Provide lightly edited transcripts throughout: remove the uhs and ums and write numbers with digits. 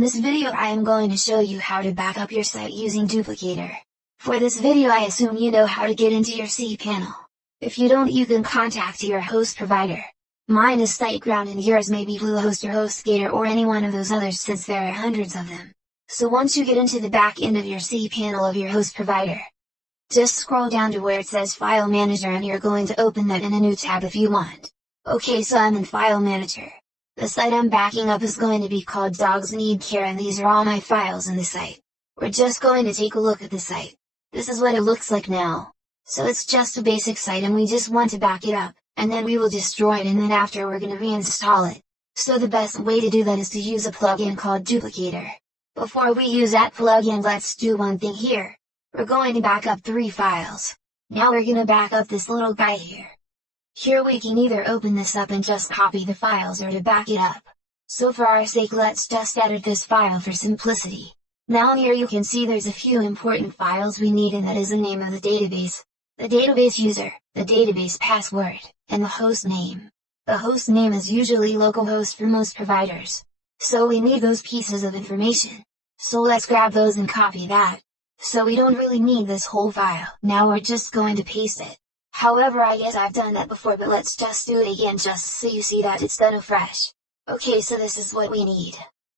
In this video I am going to show you how to back up your site using Duplicator. For this video I assume you know how to get into your cPanel. If you don't, you can contact your host provider. Mine is SiteGround and yours may be Bluehost or HostGator or any one of those others since there are hundreds of them. So once you get into the back end of your cPanel of your host provider, just scroll down to where it says File Manager and you're going to open that in a new tab if you want. Okay, so I'm in File Manager. The site I'm backing up is going to be called Dogs Need Care and these are all my files in the site. We're just going to take a look at the site. This is what it looks like now. So it's just a basic site and we just want to back it up, and then we will destroy it and then after we're going to reinstall it. So the best way to do that is to use a plugin called Duplicator. Before we use that plugin, let's do one thing here. We're going to back up 3 files. Now we're going to back up this little guy here. Here we can either open this up and just copy the files or to back it up. So for our sake let's just edit this file for simplicity. Now here you can see there's a few important files we need, and that is the name of the database, the database user, the database password, and the host name. The host name is usually localhost for most providers. So we need those pieces of information. So let's grab those and copy that. So we don't really need this whole file. Now we're just going to paste it. However, I guess I've done that before, but let's just do it again just so you see that it's done afresh. Okay, so this is what we need.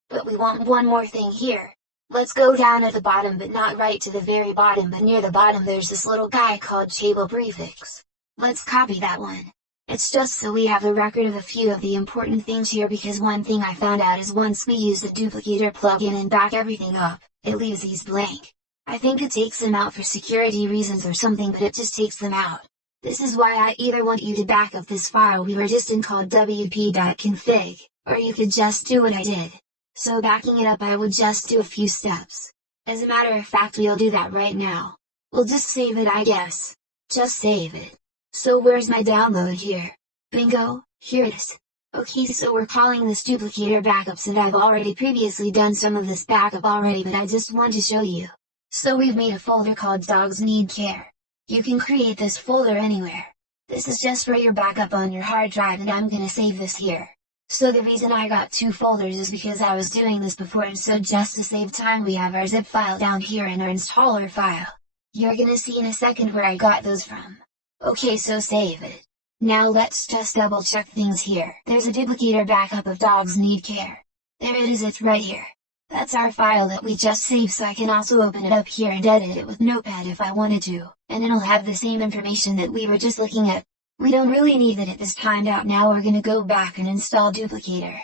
But we want one more thing here. Let's go down at the bottom, but not right to the very bottom, but near the bottom there's this little guy called table prefix. Let's copy that one. It's just so we have a record of a few of the important things here, because one thing I found out is once we use the Duplicator plugin and back everything up, it leaves these blank. I think it takes them out for security reasons or something, but it just takes them out. This is why I either want you to back up this file we were just in called wp.config, or you could just do what I did. So backing it up I would just do a few steps. As a matter of fact we'll do that right now. We'll just save it, I guess. Just save it. So where's my download here? Bingo, here it is. Okay, so we're calling this Duplicator backups and I've already previously done some of this backup already, but I just want to show you. So we've made a folder called Dogs Need Care. You can create this folder anywhere. This is just for your backup on your hard drive and I'm gonna save this here. So the reason I got 2 folders is because I was doing this before, and so just to save time we have our zip file down here and our installer file. You're gonna see in a second where I got those from. Okay, so save it. Now let's just double check things here. There's a Duplicator backup of Dogs Need Care. There it is, it's right here. That's our file that we just saved, so I can also open it up here and edit it with Notepad if I wanted to, and it'll have the same information that we were just looking at. We don't really need that at this time. Now we're gonna go back and install Duplicator.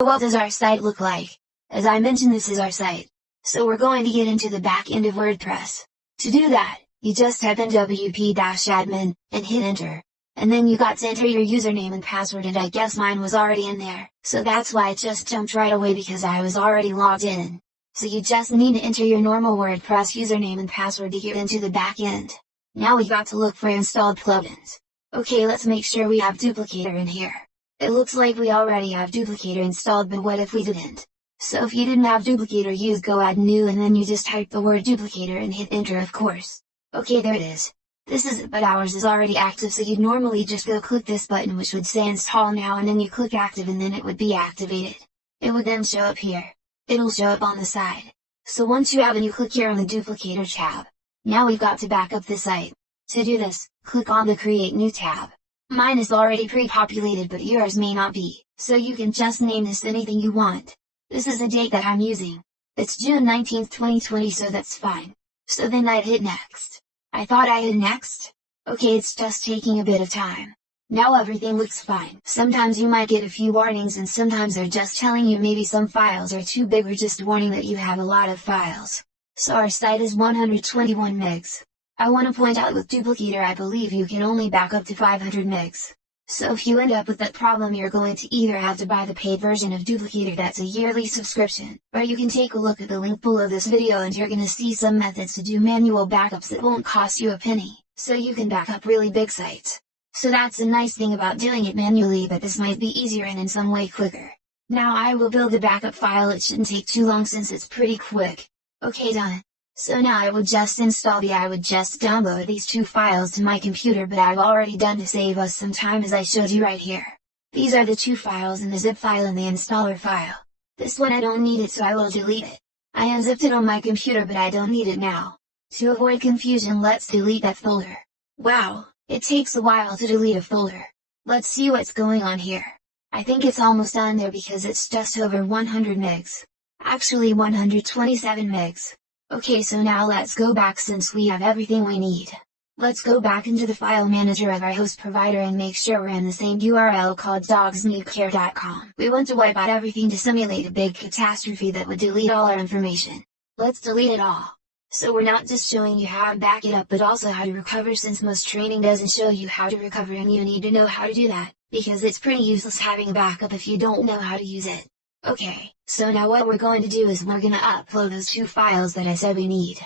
So what does our site look like? As I mentioned, this is our site. So we're going to get into the back end of WordPress. To do that, you just type in wp-admin, and hit enter. And then you got to enter your username and password, and I guess mine was already in there, so that's why it just jumped right away because I was already logged in. So you just need to enter your normal WordPress username and password to get into the back end. Now we got to look for installed plugins. Okay, let's make sure we have Duplicator in here. It looks like we already have Duplicator installed, but what if we didn't? So if you didn't have Duplicator, use go add new and then you just type the word Duplicator and hit enter, of course. Okay, there it is. This is it, but ours is already active, so you'd normally just go click this button which would say install now, and then you click active and then it would be activated. It would then show up here. It'll show up on the side. So once you have it, you click here on the Duplicator tab. Now we've got to back up the site. To do this, click on the Create New tab. Mine is already pre-populated but yours may not be, so you can just name this anything you want. This is the date that I'm using. It's June 19th, 2020, so that's fine. So then I'd hit next. I thought I hit next? Okay, it's just taking a bit of time. Now everything looks fine. Sometimes you might get a few warnings and sometimes they're just telling you maybe some files are too big or just warning that you have a lot of files. So our site is 121 megs. I want to point out with Duplicator I believe you can only back up to 500 megs. So if you end up with that problem, you're going to either have to buy the paid version of Duplicator, that's a yearly subscription, or you can take a look at the link below this video and you're gonna see some methods to do manual backups that won't cost you a penny, so you can back up really big sites. So that's the nice thing about doing it manually, but this might be easier and in some way quicker. Now I will build the backup file, it shouldn't take too long since it's pretty quick. Okay, done. So now I would just download these 2 files to my computer, but I've already done to save us some time as I showed you right here. These are the 2 files in the zip file and the installer file. This one I don't need it, so I will delete it. I unzipped it on my computer, but I don't need it now. To avoid confusion, let's delete that folder. Wow, it takes a while to delete a folder. Let's see what's going on here. I think it's almost done there because it's just over 100 megs. Actually 127 megs. Okay, so now let's go back since we have everything we need. Let's go back into the file manager of our host provider and make sure we're in the same URL called dogsneedcare.com. We want to wipe out everything to simulate a big catastrophe that would delete all our information. Let's delete it all. So we're not just showing you how to back it up, but also how to recover, since most training doesn't show you how to recover, and you need to know how to do that, because it's pretty useless having a backup if you don't know how to use it. Okay, so now what we're going to do is we're gonna upload those 2 files that I said we need.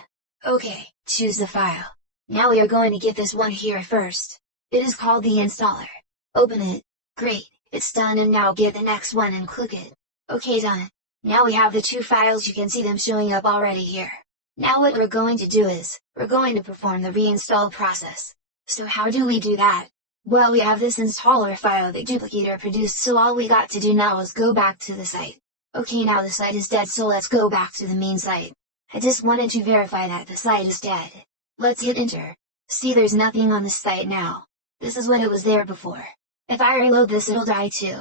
Okay, choose the file. Now we are going to get this one here first. It is called the installer. Open it. Great, it's done, and now get the next one and click it. Okay, done. Now we have the 2 files, you can see them showing up already here. Now what we're going to do is, we're going to perform the reinstall process. So how do we do that? Well, we have this installer file that Duplicator produced, so all we got to do now is go back to the site. Okay, now the site is dead, so let's go back to the main site. I just wanted to verify that the site is dead. Let's hit enter. See, there's nothing on the site now. This is what it was there before. If I reload this, it'll die too.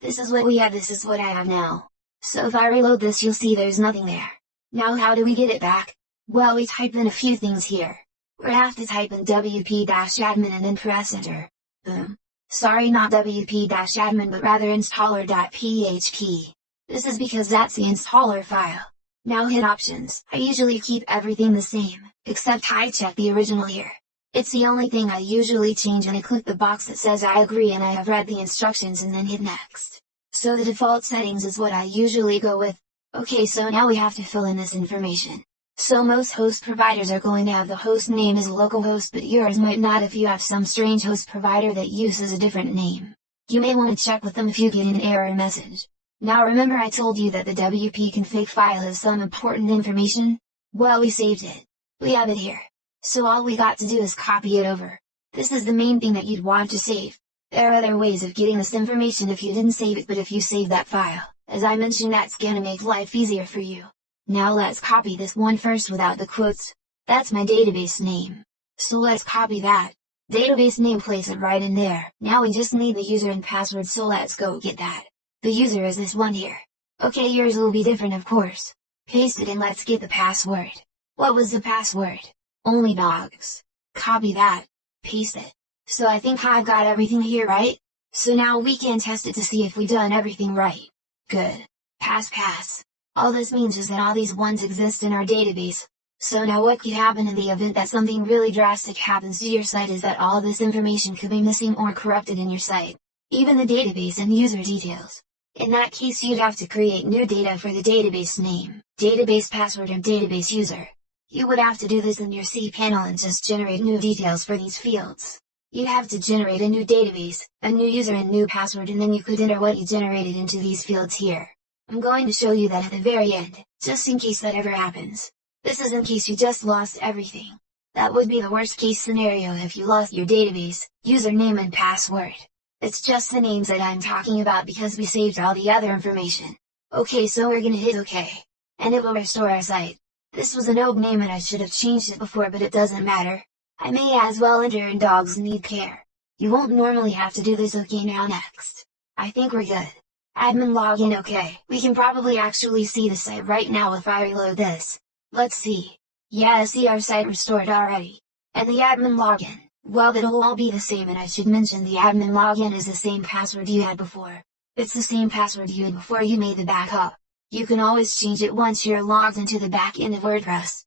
This is what we have, this is what I have now. So if I reload this, you'll see there's nothing there. Now how do we get it back? Well, we type in a few things here. We have to type in wp-admin and then press enter. Boom. Sorry, not wp-admin, but rather installer.php. This is because that's the installer file. Now hit options. I usually keep everything the same, except I check the original here. It's the only thing I usually change, and I click the box that says I agree and I have read the instructions, and then hit next. So the default settings is what I usually go with. Okay, so now we have to fill in this information. So most host providers are going to have the host name as localhost, but yours might not if you have some strange host provider that uses a different name. You may want to check with them if you get an error message. Now remember I told you that the WP config file has some important information? Well, we saved it. We have it here. So all we got to do is copy it over. This is the main thing that you'd want to save. There are other ways of getting this information if you didn't save it, but if you save that file, as I mentioned, that's gonna make life easier for you. Now let's copy this one first without the quotes. That's my database name. So let's copy that. Database name, place it right in there. Now we just need the user and password, so let's go get that. The user is this one here. Okay, yours will be different of course. Paste it and let's get the password. What was the password? Only dogs. Copy that. Paste it. So I think I've got everything here, right? So now we can test it to see if we've done everything right. Good. Pass. All this means is that all these ones exist in our database. So now what could happen in the event that something really drastic happens to your site is that all this information could be missing or corrupted in your site. Even the database and user details. In that case, you'd have to create new data for the database name, database password, and database user. You would have to do this in your cPanel and just generate new details for these fields. You'd have to generate a new database, a new user, and new password, and then you could enter what you generated into these fields here. I'm going to show you that at the very end, just in case that ever happens. This is in case you just lost everything. That would be the worst case scenario if you lost your database, username, and password. It's just the names that I'm talking about because we saved all the other information. Okay, so we're gonna hit OK. And it will restore our site. This was an old name and I should have changed it before, but it doesn't matter. I may as well enter in dogs need care. You won't normally have to do this. Okay, now next. I think we're good. Admin login. Okay, we can probably actually see the site right now if I reload this. Let's see. Yeah, I see our site restored already. And the admin login, well, it'll all be the same, and I should mention the admin login is the same password you had before. It's the same password you had before you made the backup. You can always change it once you're logged into the back end of WordPress.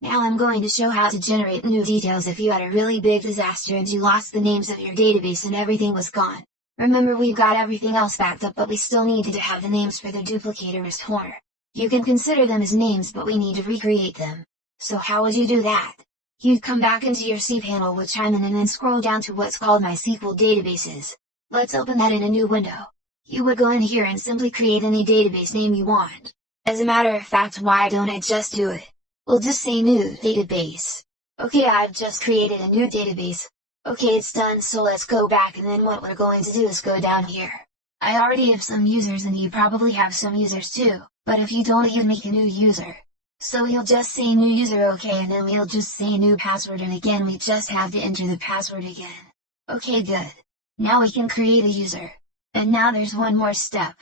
Now I'm going to show how to generate new details if you had a really big disaster and you lost the names of your database and everything was gone. Remember, we've got everything else backed up, but we still needed to have the names for the Duplicator restore. You can consider them as names, but we need to recreate them. So how would you do that? You'd come back into your cPanel, which I'm in, and then scroll down to what's called MySQL databases. Let's open that in a new window. You would go in here and simply create any database name you want. As a matter of fact, why don't I just do it? We'll just say new database. Okay, I've just created a new database. Okay, it's done, so let's go back, and then what we're going to do is go down here. I already have some users and you probably have some users too, but if you don't, you make a new user. So we'll just say new user, okay, and then we'll just say new password, and again we just have to enter the password again. Okay, good. Now we can create a user. And now there's one more step.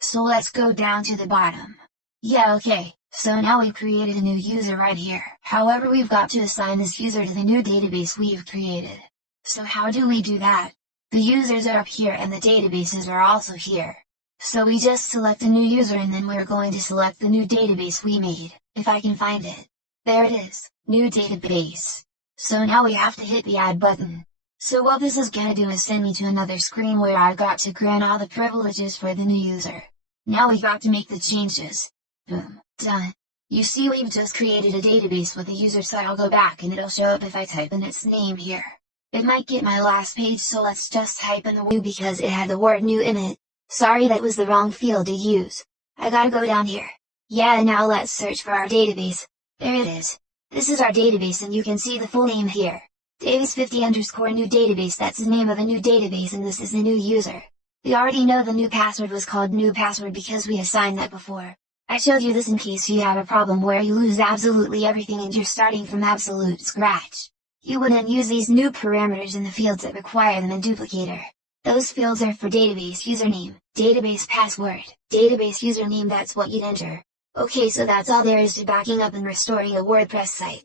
So let's go down to the bottom. Yeah, okay, so now we've created a new user right here. However, we've got to assign this user to the new database we've created. So how do we do that? The users are up here and the databases are also here. So we just select a new user and then we're going to select the new database we made, if I can find it. There it is, new database. So now we have to hit the add button. So what this is gonna do is send me to another screen where I've got to grant all the privileges for the new user. Now we got to make the changes. Boom, done. You see, we've just created a database with a user, so I'll go back and it'll show up if I type in its name here. It might get my last page, so let's just type in the new because it had the word new in it. Sorry, that was the wrong field to use. I gotta go down here. Yeah, and now let's search for our database. There it is. This is our database and you can see the full name here. Davis50_new database, that's the name of a new database, and this is the new user. We already know the new password was called new password because we assigned that before. I showed you this in case you have a problem where you lose absolutely everything and you're starting from absolute scratch. You wouldn't use these new parameters in the fields that require them in Duplicator. Those fields are for database username, database password, database username, that's what you'd enter. Okay, so that's all there is to backing up and restoring a WordPress site.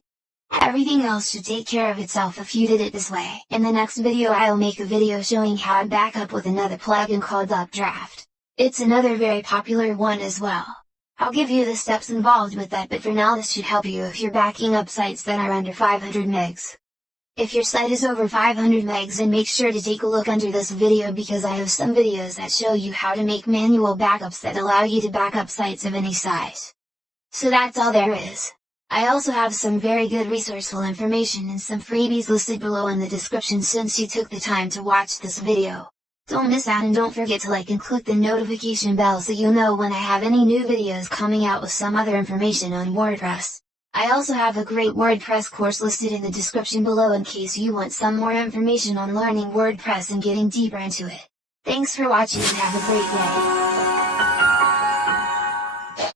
Everything else should take care of itself if you did it this way. In the next video I'll make a video showing how to back up with another plugin called Updraft. It's another very popular one as well. I'll give you the steps involved with that, but for now this should help you if you're backing up sites that are under 500 megs. If your site is over 500 megs, then make sure to take a look under this video because I have some videos that show you how to make manual backups that allow you to back up sites of any size. So that's all there is. I also have some very good resourceful information and some freebies listed below in the description since you took the time to watch this video. Don't miss out and don't forget to like and click the notification bell so you'll know when I have any new videos coming out with some other information on WordPress. I also have a great WordPress course listed in the description below in case you want some more information on learning WordPress and getting deeper into it. Thanks for watching and have a great day.